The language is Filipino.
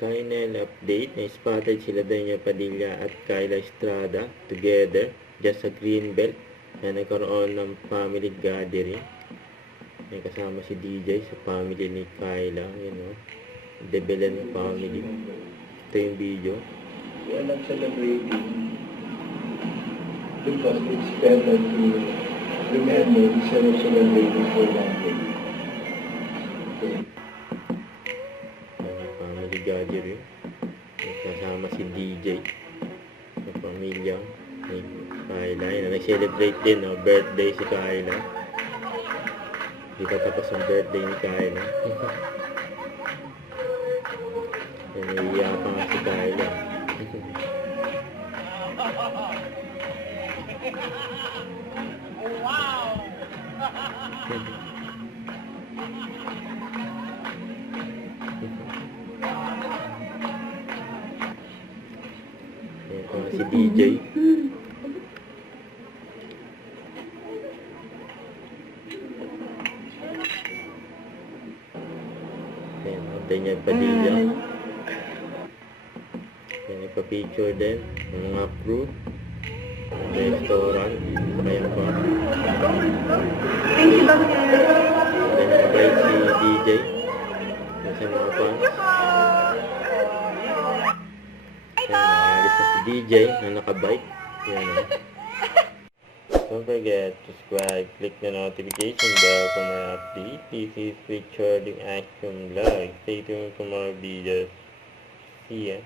Kynel update, na-spotted sila Dania Padilla at Kyla Estrada together just sa Greenbelt na nagkaroon ng family gathering. May kasama si DJ sa family ni Kyla, The Belen family. Ito yung video. We are not celebrating because it's better to remember instead of celebrating for one day. Okay. Family gathering. Kasama si DJ sa pamilya ni Kyla. Nag-celebrate din, birthday si Kyla. Hindi pa tapos ang birthday ni Kyla. Naiiyak pa nga si Kyla. Wow! Ayan pa nga si DJ. Ayan, Dania Padilla. Ayan, nagpa-picture din ng mga crew ng restaurant sa Kayapa. Thank you, Doctor. Then nag-ride si DJ sa mga fans. Ayan, nakalis na si DJ na nakabike. Ayan, Don't forget to subscribe, click the notification bell for more updates. This is Richard Action Vlog. Stay tuned for more videos. See ya.